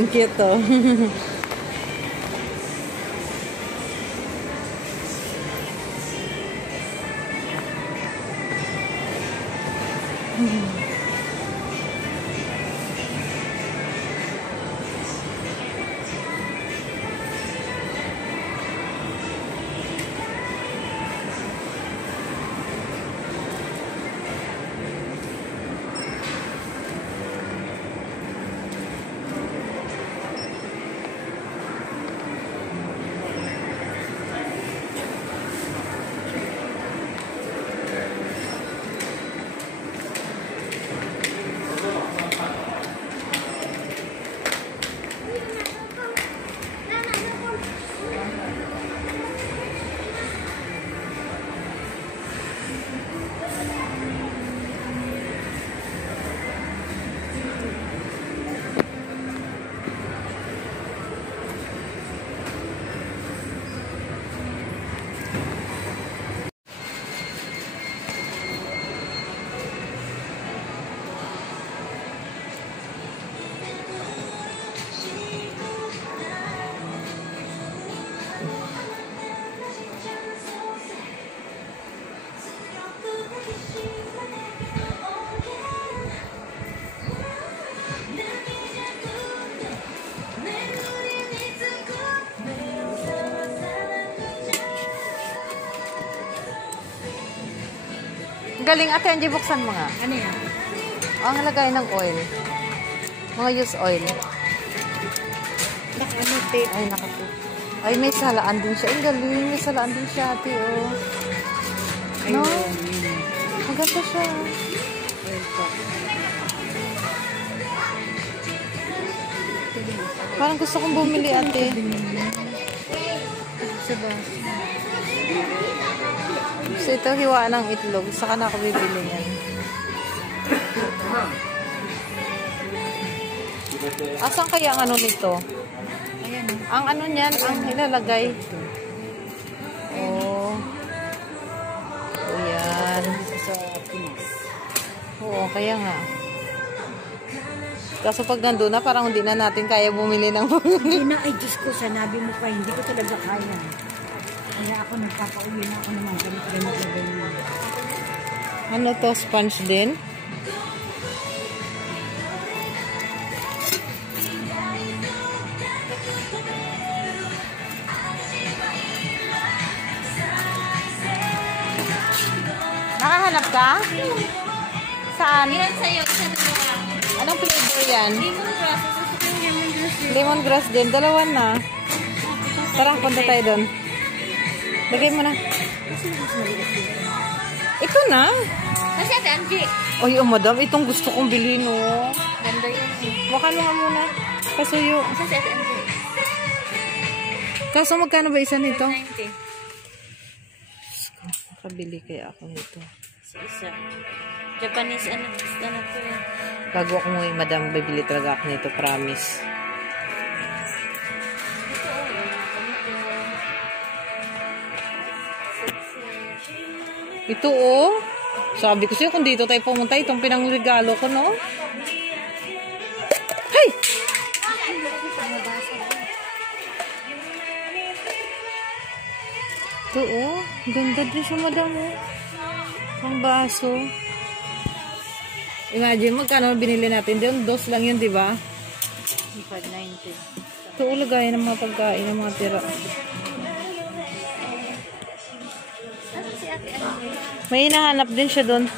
Ang cute to. Galing ate, Angie, buksan mo nga. Ano yan? Ang lagay ng oil. Mga use oil. Nakanipit. Ay, nakapit. Ay, may salaan din siya. Ang galing. May salaan din siya, ate, oh. No? Maganda siya. Parang gusto kong bumili, ate. Diba? So, ito, hiwaan ng itlog. Saka na ako bibili yan. Asan kaya ang ano nito? Ayan. Ang ano niyan, ang ilalagay. Oh. O yan. Sa Pinas. Oo, kaya nga. Kaso pag nandun na, parang hindi na natin kaya bumili ng Hindi na, ay Diyos ko, sanabi mo pa, hindi ko talaga kaya. Kaya ako nagpapauwi na ako naman ganito. Ano to? Sponge din? Nakahanap ka? Saan? Yan sa'yo, isa dalawa. Anong flavor yan? Lemongrass. Gusto ko yung lemongrass. Lemongrass din. Dalawa na. Tara, punta tayo doon. Lagay mo na. Ito na. Kasi ate Angie. Ay, oh madam, itong gusto kong bilhin, no. Ganda yun. Baka nga muna. Kasuyo. Kasi ate Angie. Kaso magkano ba isa nito? 90. Nakabili kaya ako nito. Isa. Japanese ano to eh. Bago ako mo madam, bibili talaga ako nito, promise. Ito oh. Sabi ko siya kung dito tayo pumunta, itong pinangregalo ko, no? Hey! Ito oh. Ganda din siya, madam oh. Ang baso. Imagine, magkano binili natin doon? Dos lang yun, di ba? 590. Ito oh, lagayan ng mga pagkain, ng mga tira. May hinahanap din siya doon.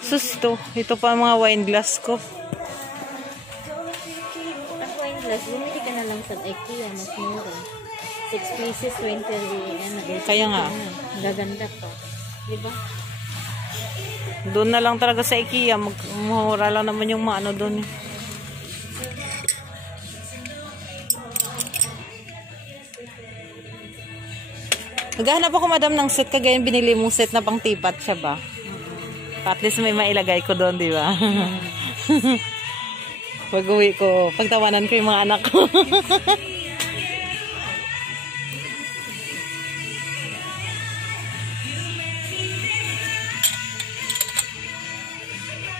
Sus, ito pa mga wine glass ko. Ang wine glass, bumili ka na lang sa IKEA, mas mura. 6 pieces, 20 ano. Kaya nga. Gaganda pa. Diba? Doon na lang talaga sa IKEA. Mura lang naman yung mga ano doon. Naghahanap ako, madam, ng set. Kagaya binili mong set na pang tipat siya ba? At least may mailagay ko doon, di ba? Pag uwi ko, pagtawanan ko yung mga anak ko.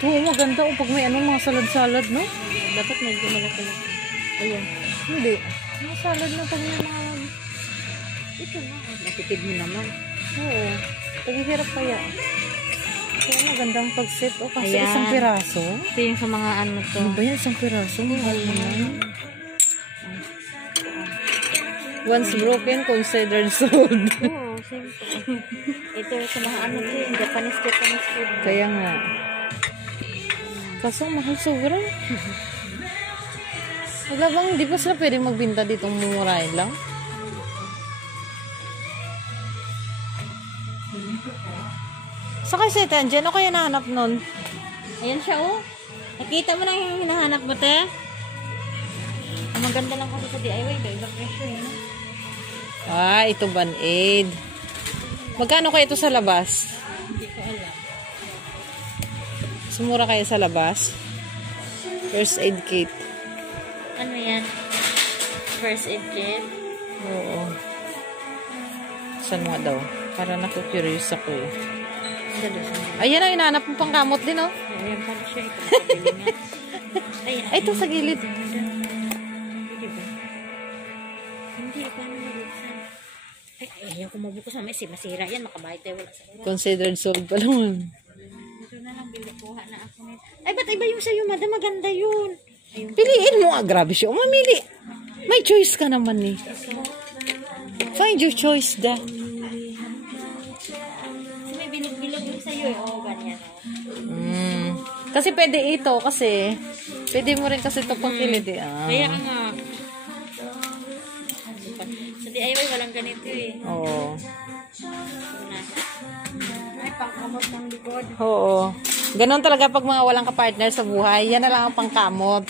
Ito, maganda. Pag may anong mga salad-salad, no? Dapat medyo malaki-laki. Ayan. Hindi. Mga salad na pag may mga... Ito nga. Natipid mo naman. Oo. Paghihirap kaya. Kaya magandang pag-set. O, kasi Ayan. isang piraso. Ito yung sa mga ano to. Ano ba yan? Isang piraso? Mahal naman. Once broken, considered sold. Oo, simple. Ito sa mga ano to, yung Japanese food. Kaya nga. Kaso mahal sobra. Wala bang, di ba sila pwedeng magbinta ditong mumurahin lang? Sakay si Tanjan, o kaya nahanap nun? Ayan siya, oh. Nakita mo lang yung hinahanap mo, te? Ang maganda lang kasi sa DIY, iba presyo, yun. Ah, ito Band-Aid. Magkano kaya ito sa labas? Hindi ko alam. Sumura kaya sa labas? First aid kit. Ano yan? First aid kit? Oo. Saan nga daw? Para naku-curious ako eh. Ayan na, hinahanap mo pang kamot din, oh. Ayan pala siya. Ito pabili nga. Ay, ito sa gilid. Diba? Hindi, paano mabuksan? Ay, ayaw ko mabuksan. Masira yan. Makabayad tayo. Wala sa ura. Considered sold pa naman. Ito na lang. Kuha na ako nito. Ay, ba't iba yung sa'yo, madam? Maganda yun. Ayun. Piliin mo nga, grabe siya. Mamili. May choice ka naman eh. Find your choice da. Kasi may binigbilog yung sa'yo eh. Oo, ganyan. Kasi pwede ito kasi pwede mo rin kasi ito pang kilid eh. Kaya nga. Sa DIY walang ganito eh. Oo. Ay, pangkamot ng likod. Oo. Ganon talaga pag mga walang kapartner sa buhay. Yan na lang ang pangkamot.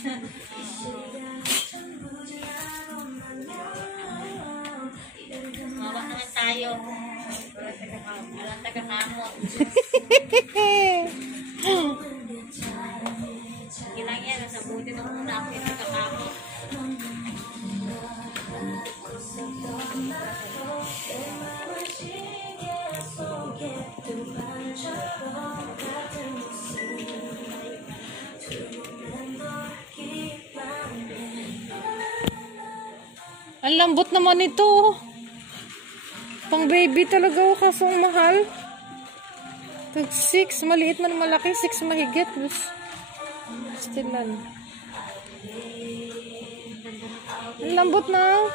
Mawak naman tayo. Walang taga-kamot. Ilang yan. Nasa buti na muna ako yung taga-kamot. Ang lambot naman ito. Pang baby talaga o kaso ang mahal. Tag 6. Maliit man malaki. 6 mahigit. Still lang. Ang lambot na.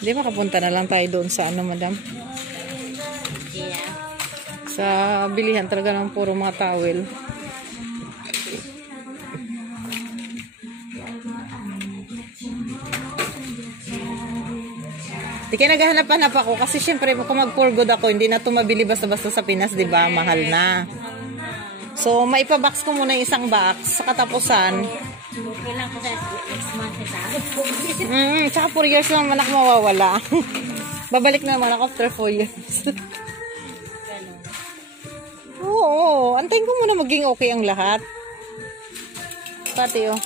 Hindi makapunta na lang tayo doon sa ano, madam? Yeah. Sa bilihan talaga ng puro mga towel. Di kaya naghahanap-hanap ako kasi syempre kung mag-for good ako, hindi na ito mabili basta-basta sa Pinas, di ba? Mahal na. So, maipabox ko muna yung isang box sa katapusan. Okay lang kasi next month ito. Tsaka 4 years lang man ako mawawala. Babalik na naman ako after 4 years. Oo, antayin ko muna maging okay ang lahat. Pati oh.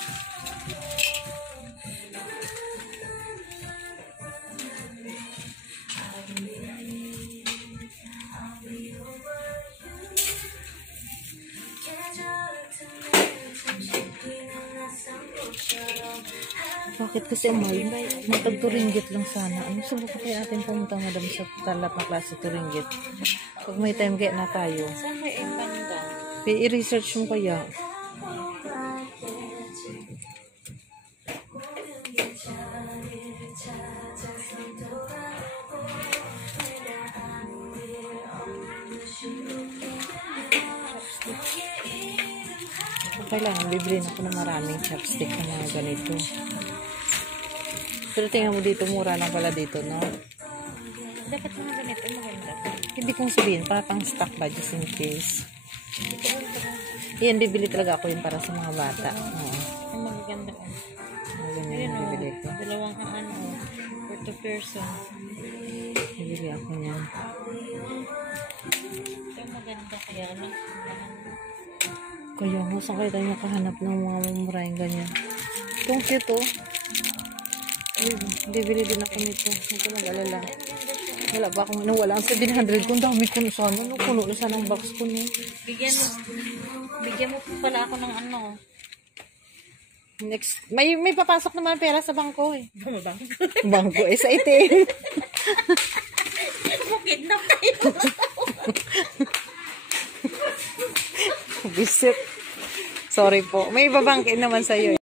Bakit kasi ang mahal? Matag 2 ringgit lang sana. Ano, subukan kaya natin pumunta, madam, sa talap na klase 2 ringgit. Pag may time kaya na tayo. Saan may banda? I-research mo kaya. Kailangan bibili na ako ng maraming chopstick na mga ganito. Pero tingnan mo dito, mura lang pala dito, no? Dapat mga ganito maganda. Hindi kong sabihin, para pang stock ba, just in case. Yan, bibili talaga ako yun para sa mga bata. Oo. Ang magaganda ko. Ganyan yung bibili ko. Dalawang ano, for 2 person. Bibili ako niyan. Ito maganda kaya ano. Kaya mo, saan kayo tayo nakahanap ng mga mumurahing ganyan? Itong cute, oh. Bibili din ako nito. Huwag ko mag-alala. Wala ba akong nawala ang 700 kung dami ko na sana. No, puno na sana ang box ko niya. Bigyan mo pala ako ng ano. Next, may papasok naman pera sa bangko eh. Bumabang. Bangko eh, sa itim. Bukid na tayo. Bisit. Sorry po. May babangkin naman sa'yo.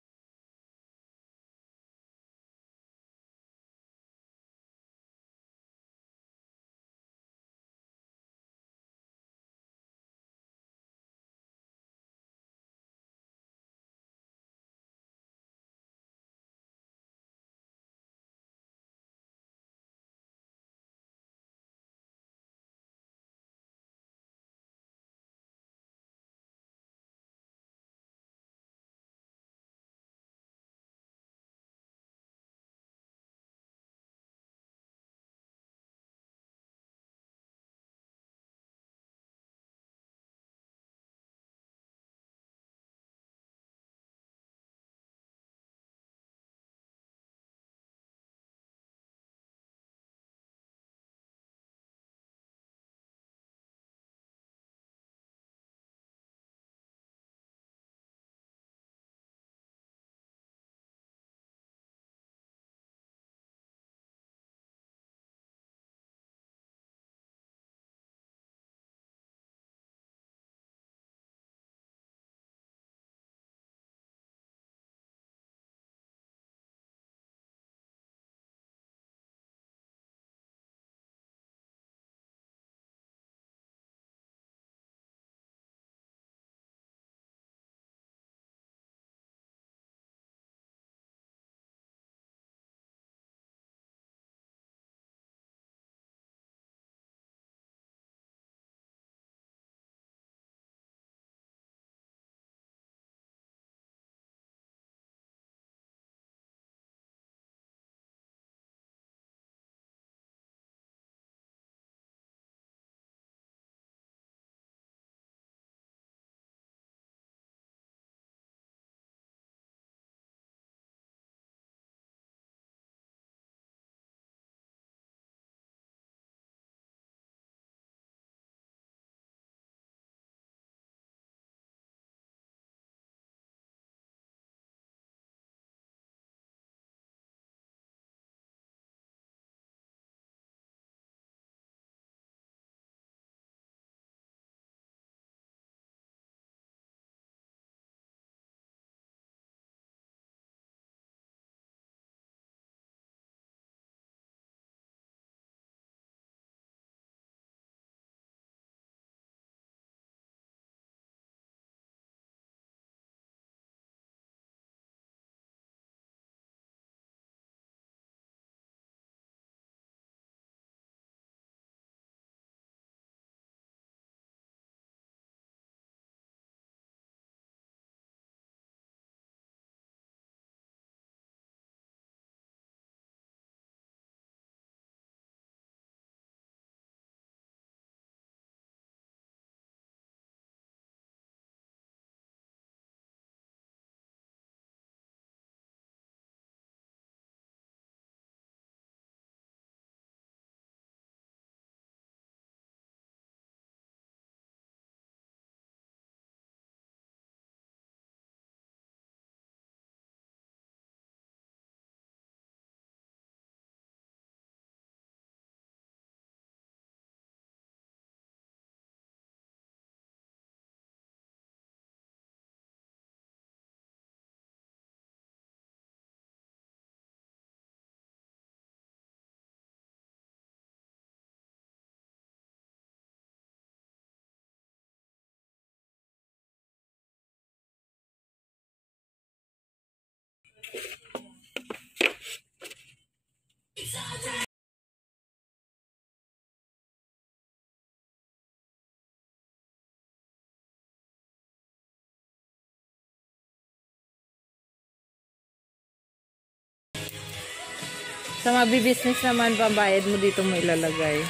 Sa mabibusiness naman, pambayad mo dito mo ilalagay.